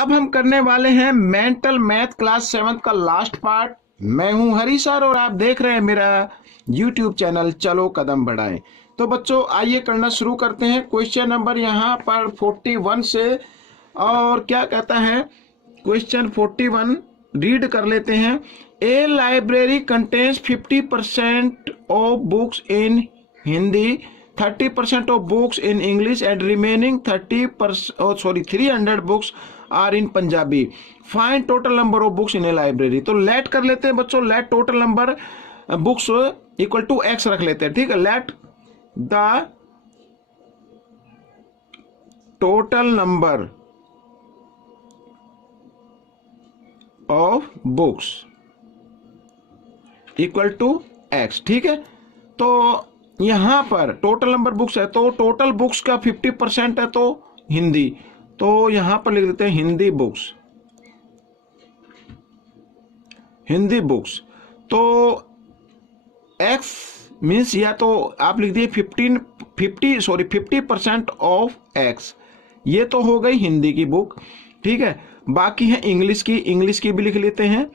अब हम करने वाले हैं मेंटल मैथ क्लास 7 का लास्ट पार्ट। मैं हूं हरी सर और आप देख रहे हैं मेरा यूट्यूब चैनल चलो कदम बढ़ाएं। तो बच्चों आइए करना शुरू करते हैं। क्वेश्चन नंबर यहाँ पर 41 से, और क्या कहता है क्वेश्चन 41 रीड कर लेते हैं। A library contains 50% of books in Hindi, 30% of books in English and remaining 300 books are in Punjabi. Find total number of books in a library. तो लेट कर लेते हैं बच्चों, let total number books equal to x रख लेते हैं। ठीक है, let the total number of books equal to x. ठीक है, तो यहां पर टोटल नंबर बुक्स है तो टोटल बुक्स का 50% है तो हिंदी, तो यहां पर लिख देते हैं हिंदी बुक्स। हिंदी बुक्स तो x मीन्स या तो आप लिख दिए 50% ऑफ x, ये तो हो गई हिंदी की बुक। ठीक है, बाकी है इंग्लिश की भी लिख लेते हैं।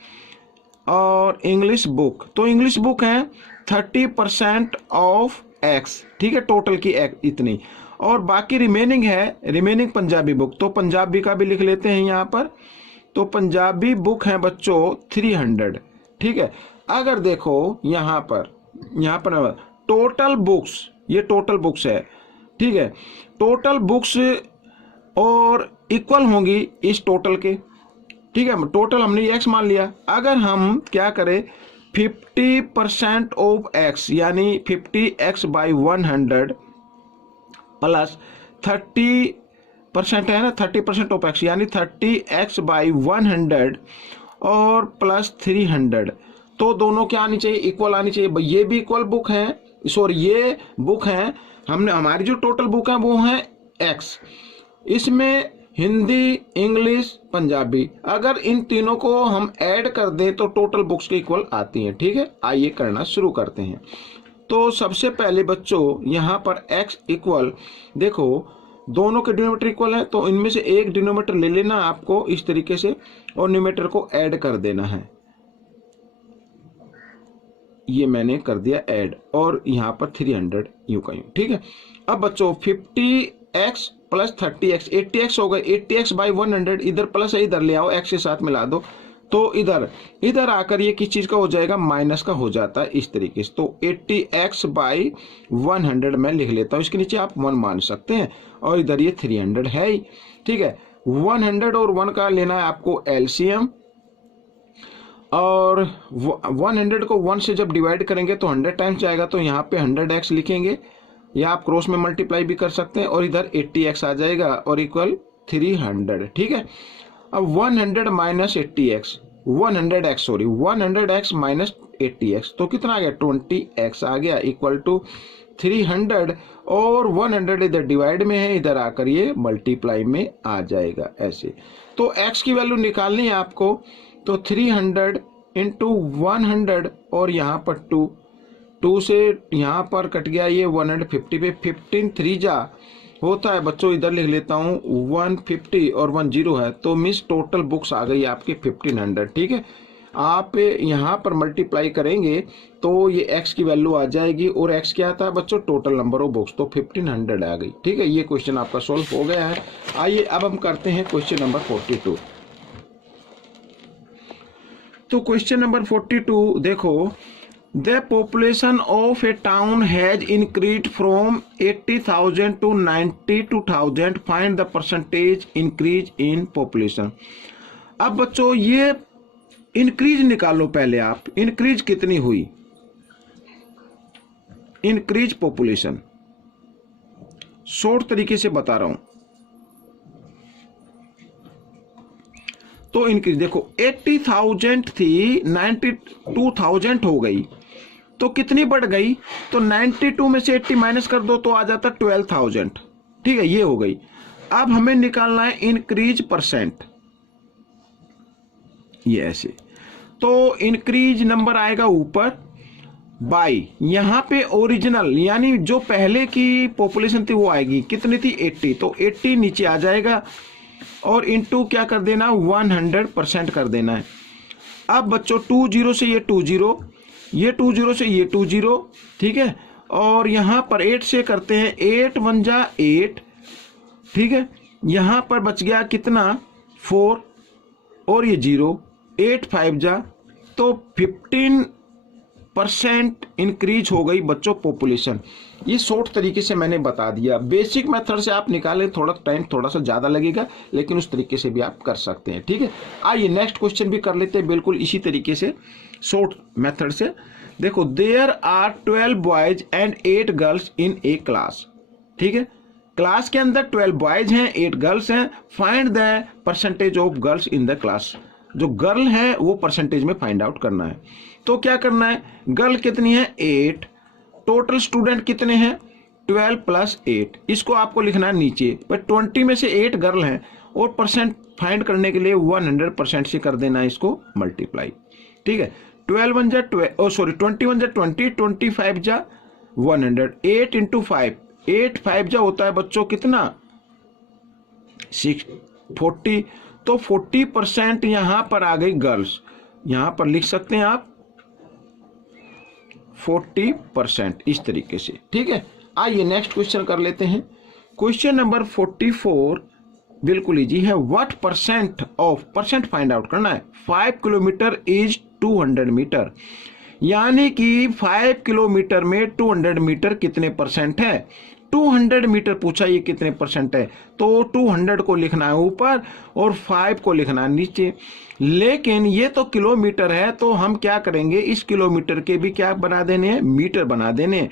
और इंग्लिश बुक, तो इंग्लिश बुक है 30% ऑफ एक्स। ठीक है, टोटल की इतनी, और बाकी रिमेनिंग पंजाबी बुक, तो पंजाबी का भी लिख लेते हैं यहाँ पर। तो पंजाबी बुक है बच्चों 300। ठीक है, अगर देखो यहाँ पर टोटल बुक्स, ये टोटल बुक्स है। ठीक है, टोटल बुक्स और इक्वल होंगी इस टोटल के। ठीक है, टोटल हमने एक्स मान लिया। अगर हम क्या करें 50% ऑफ एक्स यानी 50x बाई 100 प्लस 30% है ना, 30% ऑफ एक्स यानी 30x बाई 100 और प्लस 300, तो दोनों क्या आनी चाहिए, इक्वल आनी चाहिए। ये भी इक्वल बुक है, सॉरी ये बुक है, हमने हमारी जो टोटल बुक है वो है एक्स, इसमें हिंदी, इंग्लिश, पंजाबी, अगर इन तीनों को हम ऐड कर दें तो टोटल बुक्स के इक्वल आती हैं। ठीक है, आइए करना शुरू करते हैं। तो सबसे पहले बच्चों यहाँ पर x इक्वल, देखो दोनों के डिनोमीटर इक्वल है तो इनमें से एक डिनोमीटर ले लेना आपको इस तरीके से और न्यूमेटर को ऐड कर देना है। ये मैंने कर दिया ऐड, और यहाँ पर 300 यूं का यूं। ठीक है, अब बच्चों 50x प्लस 30x 80x हो गए। 80x बाई 100 इधर प्लस है, इधर ले आओ x के साथ मिला दो, तो इधर आकर ये किस चीज का हो जाएगा, माइनस का हो जाता है इस तरीके से। तो 80x बाई 100 मैं लिख लेता हूँ, इसके नीचे आप 1 मान सकते हैं, और इधर ये 300 है ही। ठीक है, 100 और 1 का लेना है आपको एलसीएम, और 100 को 1 से जब डिवाइड करेंगे तो 100 टाइम्स जाएगा, तो यहाँ पे 100x लिखेंगे, या आप क्रॉस में मल्टीप्लाई भी कर सकते हैं, और इधर 80x आ जाएगा और इक्वल 300। ठीक है, अब 100 minus 80x 100x minus 80x, तो कितना आ गया 20x आ गया, इक्वल टू 300, और 100 इधर डिवाइड में है, इधर आकर ये मल्टीप्लाई में आ जाएगा ऐसे। तो x की वैल्यू निकालनी है आपको, तो 300 इंटू 100 और यहाँ पर 2 से यहाँ पर कट गया ये 150 पे, 15 3 जा होता है बच्चों, इधर लिख लेता हूँ 150 और 1 0 है, तो मिस टोटल बुक्स आ गई आपके 1500। ठीक है, आप यहाँ पर मल्टीप्लाई करेंगे तो ये x की वैल्यू आ जाएगी, और x क्या आता है बच्चों, टोटल नंबर ऑफ बुक्स, तो 1500 आ गई। ठीक है, ये क्वेश्चन आपका सोल्व हो गया है। आइए अब हम करते हैं क्वेश्चन नंबर 42। तो क्वेश्चन नंबर 42 देखो, The population of a town has increased from 80,000 to 92,000. Find the percentage increase in population. अब बच्चों ये इंक्रीज निकालो पहले आप, इंक्रीज कितनी हुई, इंक्रीज पॉपुलेशन शॉर्ट तरीके से बता रहा हूं। तो इंक्रीज देखो 80,000 थी 92,000 हो गई, तो कितनी बढ़ गई, तो 92 में से 80 माइनस कर दो तो आ जाता 12,000। ठीक है, ये हो गई। अब हमें निकालना है इंक्रीज परसेंट, ये ऐसे, तो इंक्रीज नंबर आएगा ऊपर बाई, यहां पे ओरिजिनल यानी जो पहले की पॉपुलेशन थी वो आएगी, कितनी थी 80, तो 80 नीचे आ जाएगा, और इनटू क्या कर देना 100% कर देना है। अब बच्चों 2 0 से ये 2 0, ये 2 0 से ये 2 0, ठीक है। और यहाँ पर 8 से करते हैं 8 1 जा 8, ठीक है। यहाँ पर बच गया कितना 4 और ये 0, 8 5 जा, तो 15% इंक्रीज हो गई बच्चों पॉपुलेशन। ये शॉर्ट तरीके से मैंने बता दिया। बेसिक मेथड से आप निकालें थोड़ा टाइम थोड़ा सा ज़्यादा लगेगा, लेकिन उस तरीके से भी आप कर सकते हैं, ठीक है। आइए नेक्स्ट क्वेश्चन भी कर लेते हैं बिल्कुल इसी तरीके से शॉर्ट मेथड से। देखो, there are 12 boys and 8 girls in a class, ठीक है। क्लास के अंदर 12 बॉयज हैं, 8 गर्ल्स हैं। Find the percentage of girls in the class. जो गर्ल है वो परसेंटेज में फाइंड आउट करना है। तो क्या करना है, गर्ल कितनी है 8, टोटल स्टूडेंट कितने हैं 12 प्लस 8, इसको आपको लिखना है नीचे। पर 20 में से 8 गर्ल हैं और परसेंट फाइंड करने के लिए 100% से कर देना है इसको मल्टीप्लाई, ठीक है। 12 1 जा 21 जा 20, 25 जा 100, 8 इंटू 5, 8 5 जा होता है बच्चों कितना 40। तो 40% यहां पर आ गई गर्ल्स, यहां पर लिख सकते हैं आप 40% इस तरीके से, ठीक है। आइए नेक्स्ट क्वेश्चन कर लेते हैं। क्वेश्चन नंबर 44 बिल्कुल इजी है। What percent of, percent find out करना है। 5 किलोमीटर इज 200 मीटर, यानी कि 5 किलोमीटर में 200 मीटर कितने परसेंट है। 200 मीटर पूछा, ये कितने परसेंट है, तो 200 को लिखना है ऊपर और 5 को लिखना है नीचे। लेकिन ये तो किलोमीटर है, तो हम क्या करेंगे, इस किलोमीटर के भी क्या बना देने हैं, मीटर बना देने हैं।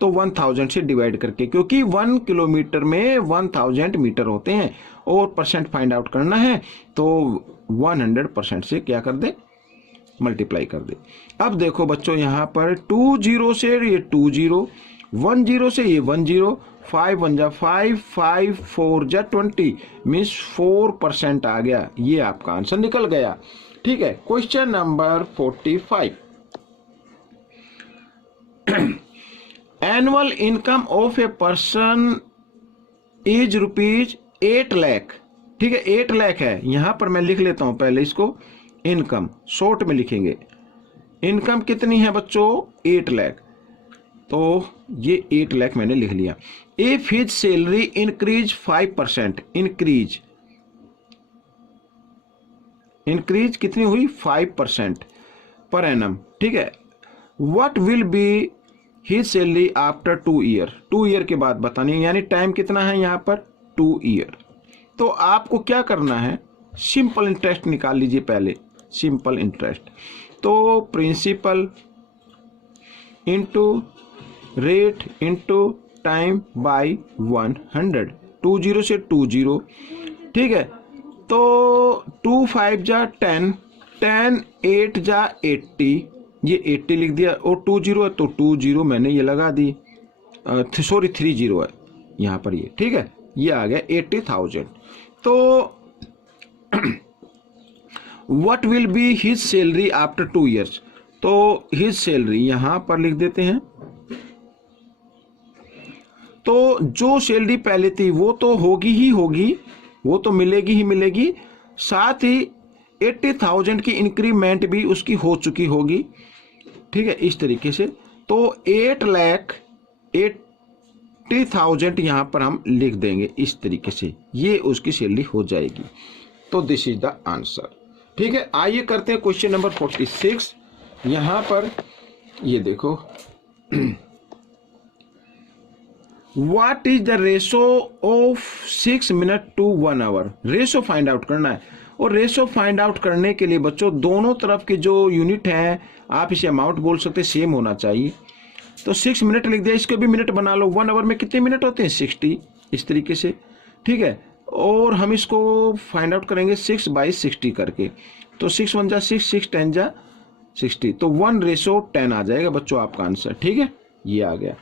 तो 1000 से डिवाइड करके, क्योंकि 1 किलोमीटर में 1000 मीटर होते हैं और परसेंट फाइंड आउट करना है, तो 100% से क्या कर दे, मल्टीप्लाई कर दे। अब देखो बच्चों, यहाँ पर 2 0 से ये 2 0, 1 0 से ये 1 0, 5 1 जा 5, 5 4 जा 20, मीन्स 4% आ गया। ये आपका आंसर निकल गया, ठीक है। Question number 45। Annual income of a person is ₹8 lakh, ठीक है। 8 लाख है, यहां पर मैं लिख लेता हूं पहले इसको, इनकम शॉर्ट में लिखेंगे। इनकम कितनी है बच्चों 8 लाख, तो ये 8 लाख मैंने लिख लिया। If his salary increase 5%, increase कितनी हुई 5% पर एनम, ठीक है। What will be his salary after 2 year, 2 year के बाद बतानी है, यानी टाइम कितना है यहाँ पर 2 ईयर। तो आपको क्या करना है, सिंपल इंटरेस्ट निकाल लीजिए पहले, सिंपल इंटरेस्ट। तो principal into rate into time by 100, 2 0 से 2 0, ठीक है। तो 2 5 जा 10, 10 8 जा 80, ये 80 लिख दिया, और 2 0 है तो 2 0 मैंने ये लगा दी, सॉरी 3 0 है यहाँ पर ये, ठीक है। ये आ गया 80,000। तो what will be his salary after 2 years, तो हिज सैलरी यहां पर लिख देते हैं। तो जो सैलरी पहले थी वो तो होगी ही होगी, वो तो मिलेगी ही मिलेगी, साथ ही 80,000 की इंक्रीमेंट भी उसकी हो चुकी होगी, ठीक है, इस तरीके से। तो 8,80,000 यहां पर हम लिख देंगे इस तरीके से, ये उसकी सैलरी हो जाएगी। तो दिस इज द आंसर, ठीक है। आइए करते हैं क्वेश्चन नंबर 46। यहां पर ये देखो, what is the ratio of 6 minute to 1 hour, ratio find out करना है। और रेशो फाइंड आउट करने के लिए बच्चों दोनों तरफ के जो यूनिट है, आप इसे अमाउंट बोल सकते हैं, सेम होना चाहिए। तो 6 मिनट लिख दिया, इसको भी मिनट बना लो। 1 आवर में कितने मिनट होते हैं 60, इस तरीके से, ठीक है। और हम इसको फाइंड आउट करेंगे 6/60 करके। तो 6 1 जा 6, 6 10 जा 60, तो 1:10 आ जाएगा बच्चों आपका आंसर, ठीक है। ये आ गया,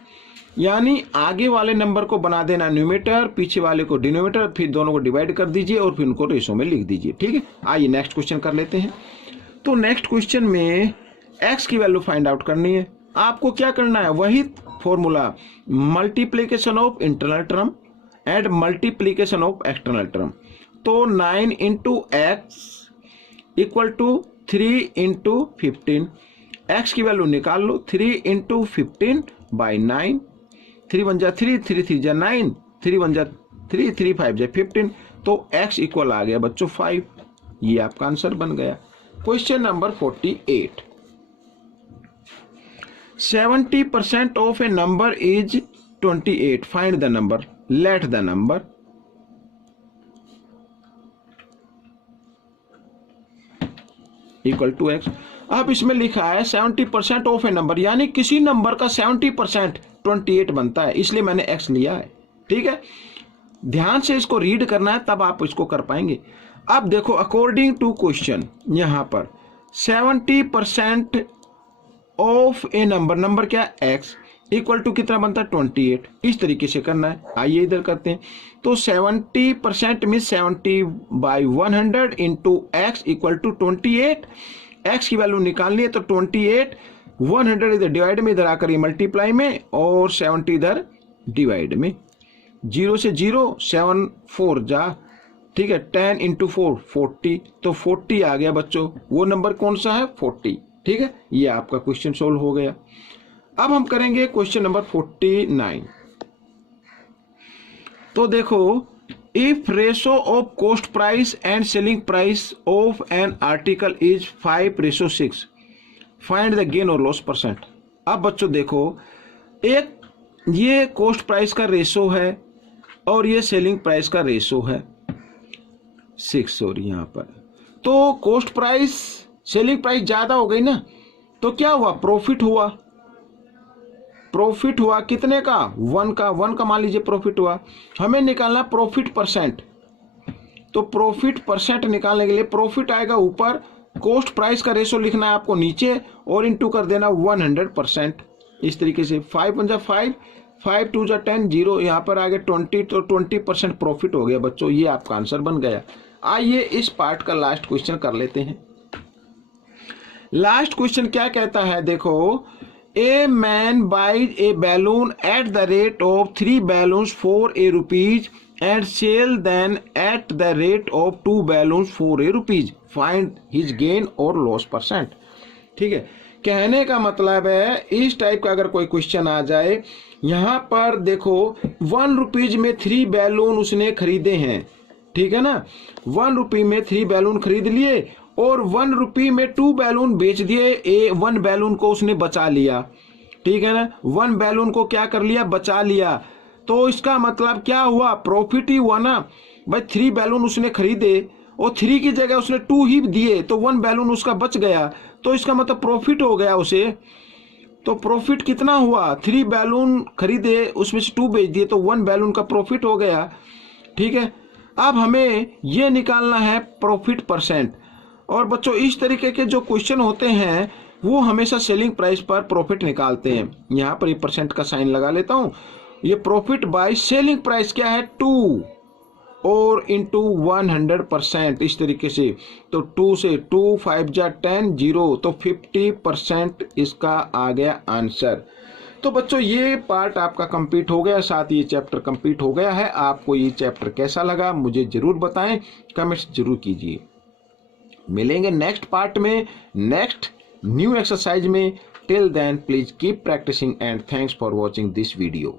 यानी आगे वाले नंबर को बना देना न्यूमेटर, पीछे वाले को डिनोमिनेटर, फिर दोनों को डिवाइड कर दीजिए और फिर उनको रेशो में लिख दीजिए, ठीक है। आइए नेक्स्ट क्वेश्चन कर लेते हैं। तो नेक्स्ट क्वेश्चन में x की वैल्यू फाइंड आउट करनी है। आपको क्या करना है, वही formula, multiplication of internal term and multiplication of external term. तो 9 into x equal to 3 into 15। X की वैल्यू निकाल लो, 3 इंटू 15 बाई 9, 3 1 जा 3, 3 3 जा 9, 3 1 जा 3, 3 5 जा 15, तो x इक्वल आ गया बच्चों 5। ये आपका आंसर बन गया। Question number 48, 70% of a number is 28, find the number, let the number. Equal to x. अब इसमें लिखा है 70% ऑफ ए नंबर, यानी किसी नंबर का 70% 28 बनता है, इसलिए मैंने x लिया है। ठीक है, ध्यान से इसको रीड करना है, तब आप इसको कर पाएंगे। अब देखो, अकॉर्डिंग टू क्वेश्चन यहां पर 70% ऑफ ए नंबर, नंबर क्या x इक्वल टू कितना बनता है 28, इस तरीके से करना है। आइए इधर करते हैं। तो 70% में 70 by 100 into x equal to 28। X की वैल्यू निकालनी है, तो 28 100 इधर डिवाइड में, इधर आकर ये मल्टीप्लाई में, और 70 इधर डिवाइड में। 0 से 0, 7 4 जा, ठीक है, 10 इंटू 4 40, तो 40 आ गया बच्चों। वो नंबर कौन सा है 40। ठीक है, ये आपका क्वेश्चन सोल्व हो गया। अब हम करेंगे क्वेश्चन नंबर 49। तो देखो, if ratio of cost price and selling price of an article is 5:6, find the gain और लॉस परसेंट। अब बच्चों देखो, एक ये कॉस्ट प्राइस का रेशो है और ये सेलिंग प्राइस का रेशो है 6, सॉरी यहाँ पर। तो कॉस्ट प्राइस सेलिंग प्राइस ज्यादा हो गई ना, तो क्या हुआ, प्रॉफिट हुआ। प्रॉफिट हुआ कितने का, 1 का, 1 का मान लीजिए प्रॉफिट हुआ। हमें निकालना प्रॉफिट परसेंट, तो प्रॉफिट परसेंट निकालने के लिए प्रॉफिट आएगा ऊपर, कॉस्ट प्राइस का रेशो लिखना है आपको नीचे, और इनटू कर देना 100%। इस तरीके से 5 1 जा 5, 5 2 जा 10, 0 यहाँ पर आ गया 20, तो 20% प्रॉफिट हो गया बच्चों। ये आपका आंसर बन गया। आइए इस पार्ट का लास्ट क्वेश्चन कर लेते हैं। लास्ट क्वेश्चन क्या कहता है, देखो, a man buys a balloon at the rate of 3 balloons for a rupees and sell then at the rate of 2 balloons for a rupees, find his gain और loss percent. ठीक है, कहने का मतलब है, इस टाइप का अगर कोई क्वेश्चन आ जाए, यहां पर देखो 1 रुपीज में 3 बैलून उसने खरीदे हैं, ठीक है ना, 1 रुपये में 3 बैलून खरीद लिए और 1 रुपये में 2 बैलून बेच दिए। 1 बैलून को उसने बचा लिया, ठीक है ना, 1 बैलून को क्या कर लिया, बचा लिया। तो इसका मतलब क्या हुआ, प्रॉफिट ही हुआ ना भाई। 3 बैलून उसने खरीदे और 3 की जगह उसने 2 ही दिए, तो 1 बैलून उसका बच गया, तो इसका मतलब प्रॉफिट हो गया उसे। तो प्रॉफिट कितना हुआ, 3 बैलून खरीदे उसमें से 2 बेच दिए, तो 1 बैलून का प्रॉफिट हो गया। ठीक है, अब हमें ये निकालना है प्रॉफिट परसेंट। और बच्चों, इस तरीके के जो क्वेश्चन होते हैं वो हमेशा सेलिंग प्राइस पर प्रॉफिट निकालते हैं। यहाँ पर ये परसेंट का साइन लगा लेता हूँ। ये प्रॉफिट बाय सेलिंग प्राइस क्या है 2 और इंटू 100%, इस तरीके से। तो 2 से 2, 5 जा 10, 0, तो 50% इसका आ गया आंसर। तो बच्चों, ये पार्ट आपका कंप्लीट हो गया, साथ ही ये चैप्टर कंप्लीट हो गया है। आपको ये चैप्टर कैसा लगा मुझे जरूर बताएं, कमेंट्स जरूर कीजिए। मिलेंगे नेक्स्ट पार्ट में, नेक्स्ट न्यू एक्सरसाइज में। Till then please keep practising and thanks for watching this video.